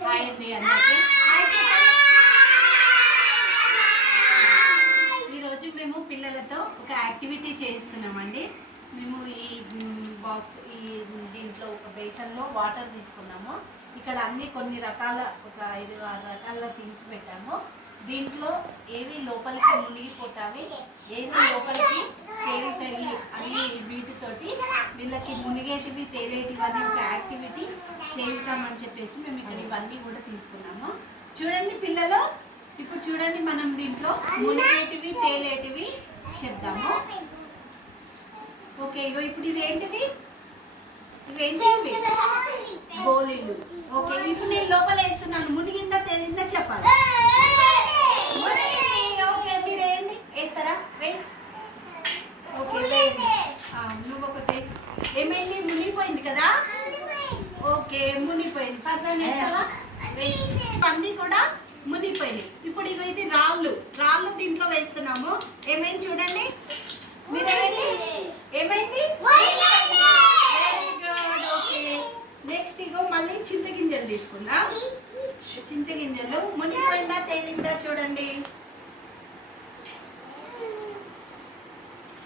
Hi అండి అందరికీ. ఈరోజు మేము పిల్లలతో ఒక యాక్టివిటీ చేస్తున్నామండి. మేము ఈ బాక్స్ దీంట్లో ఒక బేసన్లో వాటర్ తీసుకున్నాము. ఇక్కడ అన్ని కొన్ని రకాల ఒక 5-6 రకాల థింగ్స్ పెట్టాము. దీంట్లో ఏవి లోపలికి మునిగిపోతావి, ఏవి లోపలికి తేలుతాయి అని వీటితోటి వీళ్ళకి మునిగేటివి తేలేటివి అని ఒక యాక్టివిటీ చేద్దామని చెప్పేసి మేము ఇక్కడ ఇవన్నీ కూడా తీసుకున్నాము. చూడండి పిల్లలు, ఇప్పుడు చూడండి మనం దీంట్లో మునిగేటివి తేలేటివి చెప్దాము. ఓకే, ఇగో ఇప్పుడు ఇది ఏంటిది, ఇవేంటి గోళీలు. ఓకే, ఇప్పుడు నేను లోపల వేస్తున్నాను. మునిగిందా తేలిందా చెప్పాలి. ఓకే, మీరు వేయండి. వేస్తారా? వేయి. ఓకే, వేయండి. నువ్వు ఒకటి ఏమైంది, మునిగిపోయింది కదా. ఓకే, మునిగిపోయింది. ఫస్ట్ వేస్తావా? అన్నీ కూడా మునిగిపోయినాయి. ఇప్పుడు ఇగో ఇది రాళ్ళు దీంట్లో వేస్తున్నాము. ఏమైంది చూడండి, మీరు వేయండి. ఏమైంది? నెక్స్ట్ ఇగో మళ్ళీ చింతగింజలు తీసుకుందా. చింతగింజలు మునిగిపోయిందా తేలిందా చూడండి.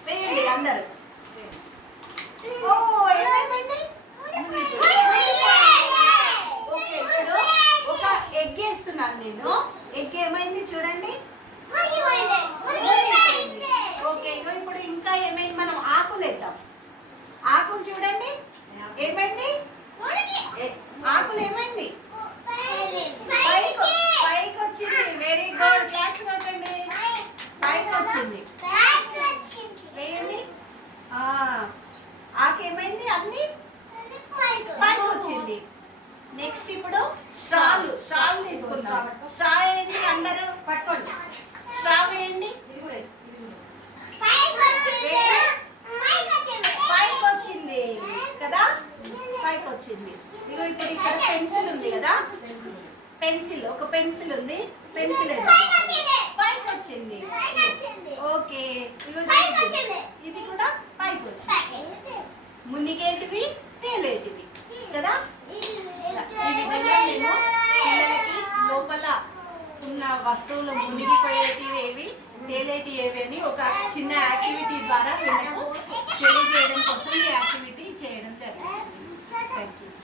వేయండి అందరు. ఓ ఏమైంది? ఓకే, ఇప్పుడు ఒక ఎగ్ వేస్తున్నాను నేను. ఎగ్ ఏమైంది చూడండి. ఓకే, ఇగో ఇప్పుడు ఇంకా ఏమైంది, మనం ఆకులు వేద్దాం. ఆకులు చూడండి. ఏమైంది? ఆకులు ఏమైంది? పైకి వచ్చింది. వెరీ గుడ్, క్లాప్స్ కొట్టండి. పైకి వచ్చింది. వేయండి. ఆకు ఏమైంది? అన్ని పైకి వచ్చింది. నెక్స్ట్ ఇప్పుడు స్ట్రాలు తీసుకుందాం. స్ట్రా వేయండి అందరూ, పట్టుకోండి. స్ట్రా వేయండి. పైకి వచ్చింది కదా, పైకి వచ్చింది. ఇగో ఇప్పుడు ఇక్కడ పెన్సిల్ ఉంది కదా, ఒక పెన్సిల్ ఉంది. పెన్సిల్ పైకి వచ్చింది. ఓకే, ఇది కూడా పైకి వచ్చింది. మునిగేటివి తేలేటివి కదా. ఈ విధంగా మేము పిల్లలకి లోపల ఉన్న వస్తువులు మునిగిపోయేటివి ఏవి తేలేటి ఏవి అని ఒక చిన్న యాక్టివిటీ ద్వారా వీళ్ళకు తెలియజేయడం కోసం ఈ యాక్టివిటీ చేయడం జరిగింది. Thank you.